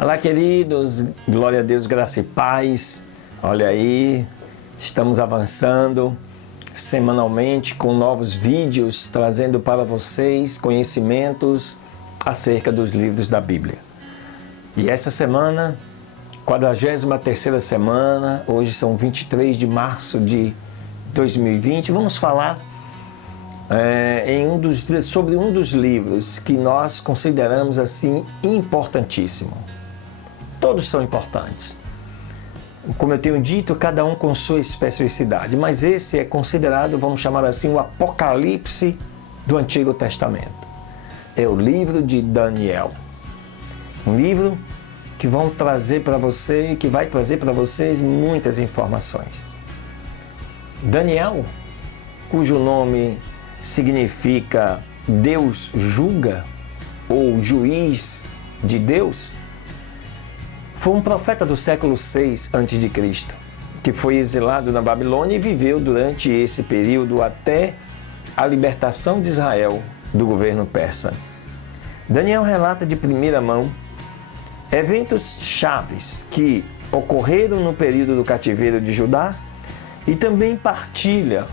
Olá, queridos, glória a Deus, graça e paz. Olha aí, estamos avançando semanalmente com novos vídeos, trazendo para vocês conhecimentos acerca dos livros da Bíblia. E essa semana, 43ª semana, hoje são 23 de março de 2020, vamos falar sobre um dos livros que nós consideramos assim importantíssimo. Todos são importantes. Como eu tenho dito, cada um com sua especificidade, mas esse é considerado, vamos chamar assim, o Apocalipse do Antigo Testamento. É o livro de Daniel. Um livro que vai trazer para vocês muitas informações. Daniel, cujo nome significa Deus julga, ou juiz de Deus, foi um profeta do século VI a.C., que foi exilado na Babilônia e viveu durante esse período até a libertação de Israel do governo persa. Daniel relata de primeira mão eventos chaves que ocorreram no período do cativeiro de Judá e também partilha,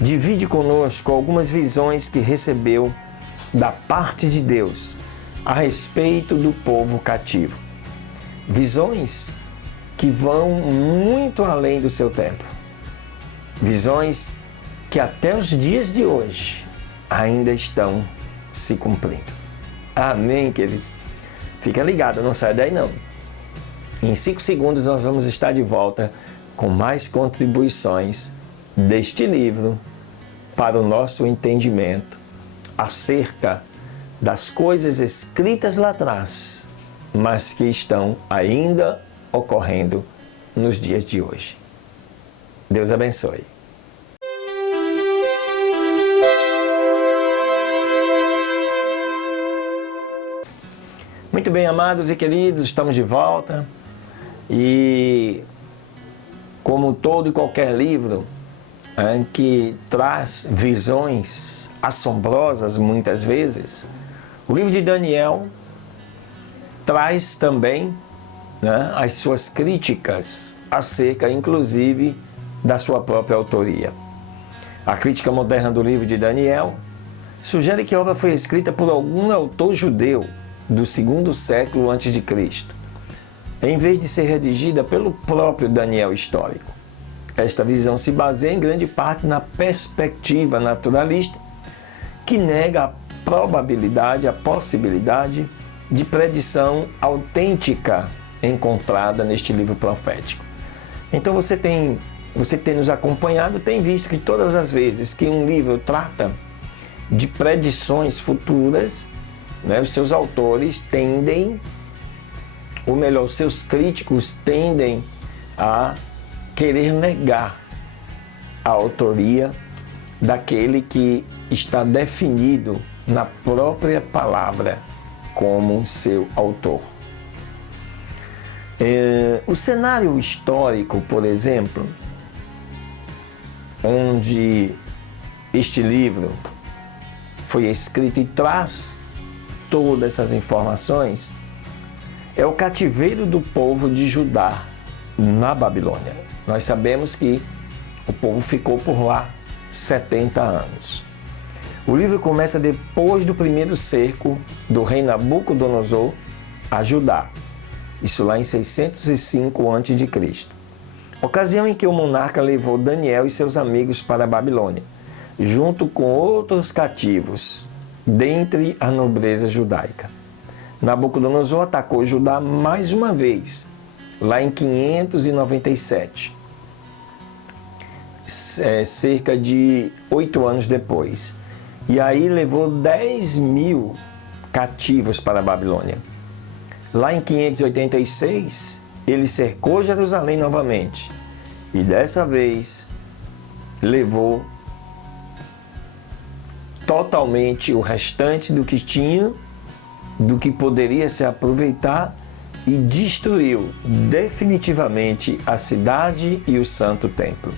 divide conosco algumas visões que recebeu da parte de Deus a respeito do povo cativo. Visões que vão muito além do seu tempo. Visões que até os dias de hoje ainda estão se cumprindo. Amém, queridos? Fica ligado, não sai daí não. Em 5 segundos nós vamos estar de volta com mais contribuições deste livro para o nosso entendimento acerca das coisas escritas lá atrás, mas que estão ainda ocorrendo nos dias de hoje. Deus abençoe. Muito bem, amados e queridos, estamos de volta e, como todo e qualquer livro que traz visões assombrosas muitas vezes, o livro de Daniel traz também as suas críticas acerca, inclusive, da sua própria autoria. A crítica moderna do livro de Daniel sugere que a obra foi escrita por algum autor judeu do 2º século a.C., em vez de ser redigida pelo próprio Daniel histórico. Esta visão se baseia em grande parte na perspectiva naturalista, que nega a probabilidade, a possibilidade de predição autêntica encontrada neste livro profético. Então você que tem nos acompanhado tem visto que todas as vezes que um livro trata de predições futuras, os seus autores tendem, ou melhor, os seus críticos tendem a querer negar a autoria daquele que está definido na própria palavra como seu autor. O cenário histórico, por exemplo, onde este livro foi escrito e traz todas essas informações, é o cativeiro do povo de Judá na Babilônia. Nós sabemos que o povo ficou por lá 70 anos. O livro começa depois do primeiro cerco do rei Nabucodonosor a Judá, isso lá em 605 a.C., ocasião em que o monarca levou Daniel e seus amigos para a Babilônia, junto com outros cativos, dentre a nobreza judaica. Nabucodonosor atacou Judá mais uma vez, lá em 597, cerca de 8 anos depois. E aí levou 10.000 cativos para a Babilônia. Lá em 586, ele cercou Jerusalém novamente. E dessa vez, levou totalmente o restante do que tinha, do que poderia se aproveitar, e destruiu definitivamente a cidade e o Santo Templo.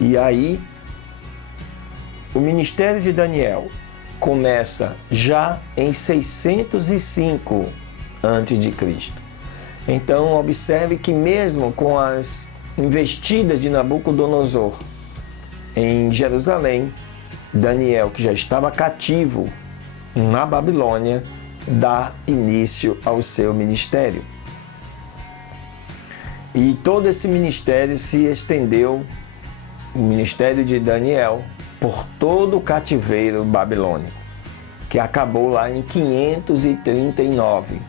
E aí, o ministério de Daniel começa já em 605 a.C. Então, observe que mesmo com as investidas de Nabucodonosor em Jerusalém, Daniel, que já estava cativo na Babilônia, dá início ao seu ministério. E todo esse ministério se estendeu, o ministério de Daniel, por todo o cativeiro babilônico, que acabou lá em 539.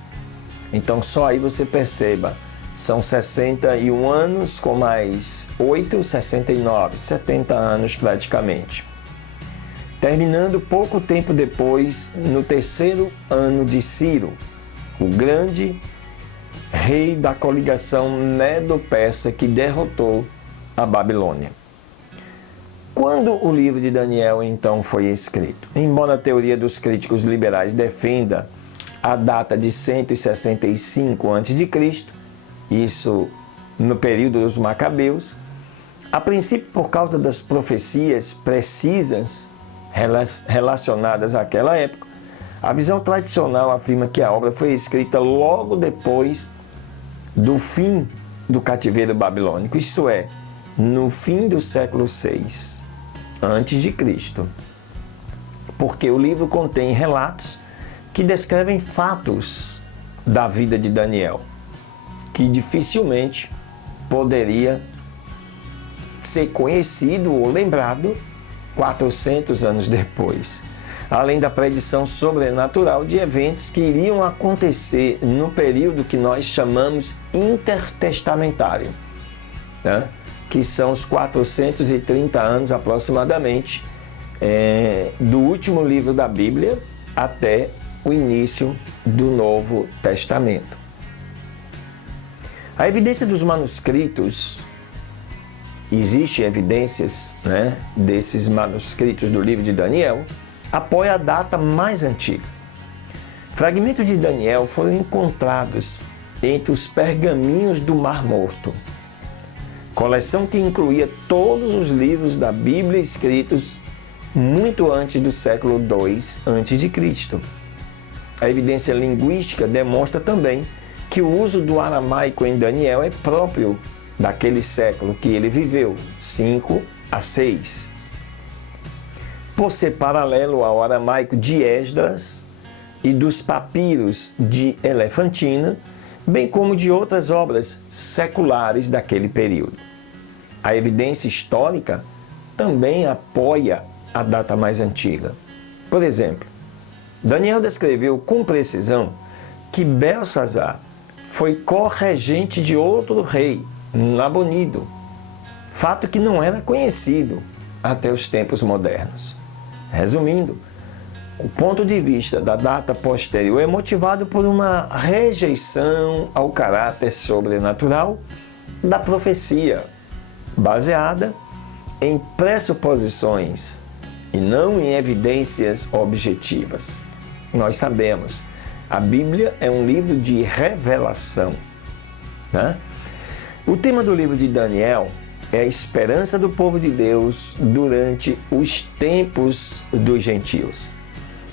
Então só aí você perceba, são 61 anos com mais 8, 69, 70 anos praticamente. Terminando pouco tempo depois, no 3º ano de Ciro, o grande rei da coligação Medo-Persa que derrotou a Babilônia. Quando o livro de Daniel, então, foi escrito? Embora a teoria dos críticos liberais defenda a data de 165 a.C., isso no período dos Macabeus, a princípio por causa das profecias precisas relacionadas àquela época, a visão tradicional afirma que a obra foi escrita logo depois do fim do cativeiro babilônico, isto é, no fim do século VI a.C., porque o livro contém relatos que descrevem fatos da vida de Daniel, que dificilmente poderia ser conhecido ou lembrado 400 anos depois, além da predição sobrenatural de eventos que iriam acontecer no período que nós chamamos intertestamentário, né? Que são os 430 anos aproximadamente do último livro da Bíblia até o início do Novo Testamento. A evidência dos manuscritos, existem evidências, né, desses manuscritos do livro de Daniel, apoia a data mais antiga. Fragmentos de Daniel foram encontrados entre os pergaminhos do Mar Morto, coleção que incluía todos os livros da Bíblia escritos muito antes do século II a.C. A evidência linguística demonstra também que o uso do aramaico em Daniel é próprio daquele século que ele viveu, 5 a 6. Por ser paralelo ao aramaico de Esdras e dos papiros de Elefantina, bem como de outras obras seculares daquele período. A evidência histórica também apoia a data mais antiga. Por exemplo, Daniel descreveu com precisão que Belsazar foi corregente de outro rei, Nabonido, fato que não era conhecido até os tempos modernos. Resumindo, o ponto de vista da data posterior é motivado por uma rejeição ao caráter sobrenatural da profecia, baseada em pressuposições e não em evidências objetivas. Nós sabemos, a Bíblia é um livro de revelação, né? O tema do livro de Daniel é a esperança do povo de Deus durante os tempos dos gentios.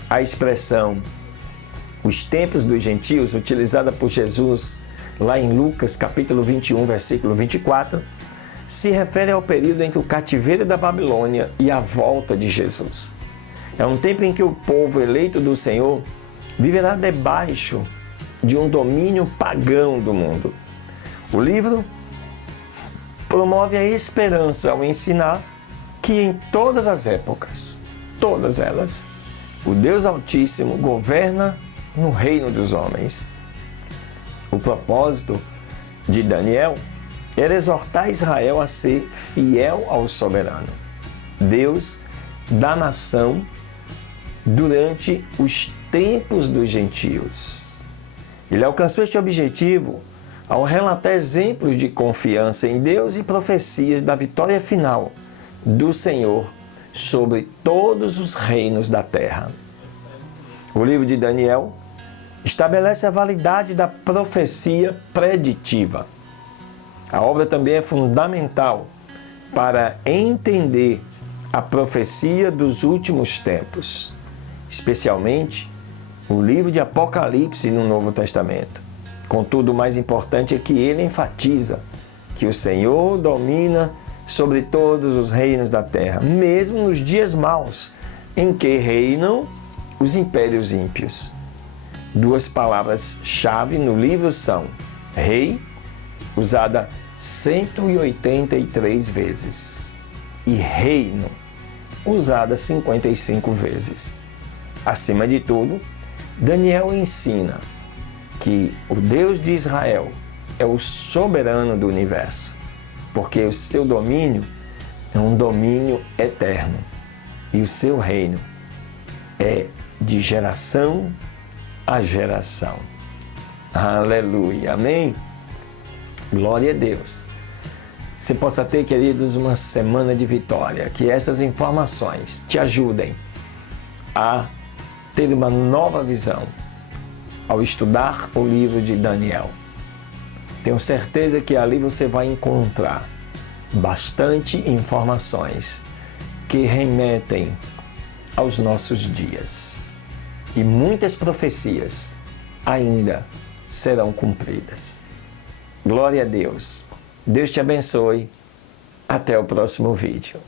A expressão os tempos dos gentios, utilizada por Jesus lá em Lucas capítulo 21, versículo 24, se refere ao período entre o cativeiro da Babilônia e a volta de Jesus. É um tempo em que o povo eleito do Senhor viverá debaixo de um domínio pagão do mundo. O livro promove a esperança ao ensinar que em todas as épocas, todas elas, o Deus Altíssimo governa no reino dos homens. O propósito de Daniel era exortar Israel a ser fiel ao soberano, Deus da nação, durante os tempos dos gentios. Ele alcançou este objetivo ao relatar exemplos de confiança em Deus e profecias da vitória final do Senhor sobre todos os reinos da terra. O livro de Daniel estabelece a validade da profecia preditiva. A obra também é fundamental para entender a profecia dos últimos tempos. especialmente o livro de Apocalipse no Novo Testamento. Contudo, o mais importante é que ele enfatiza que o Senhor domina sobre todos os reinos da terra, mesmo nos dias maus, em que reinam os impérios ímpios. Duas palavras-chave no livro são rei, usada 183 vezes, e reino, usada 55 vezes. Acima de tudo, Daniel ensina que o Deus de Israel é o soberano do universo, porque o seu domínio é um domínio eterno e o seu reino é de geração a geração. Aleluia, amém? Glória a Deus. Você possa ter, queridos, uma semana de vitória, que essas informações te ajudem a ter uma nova visão ao estudar o livro de Daniel. Tenho certeza que ali você vai encontrar bastante informações que remetem aos nossos dias. E muitas profecias ainda serão cumpridas. Glória a Deus. Deus te abençoe. Até o próximo vídeo.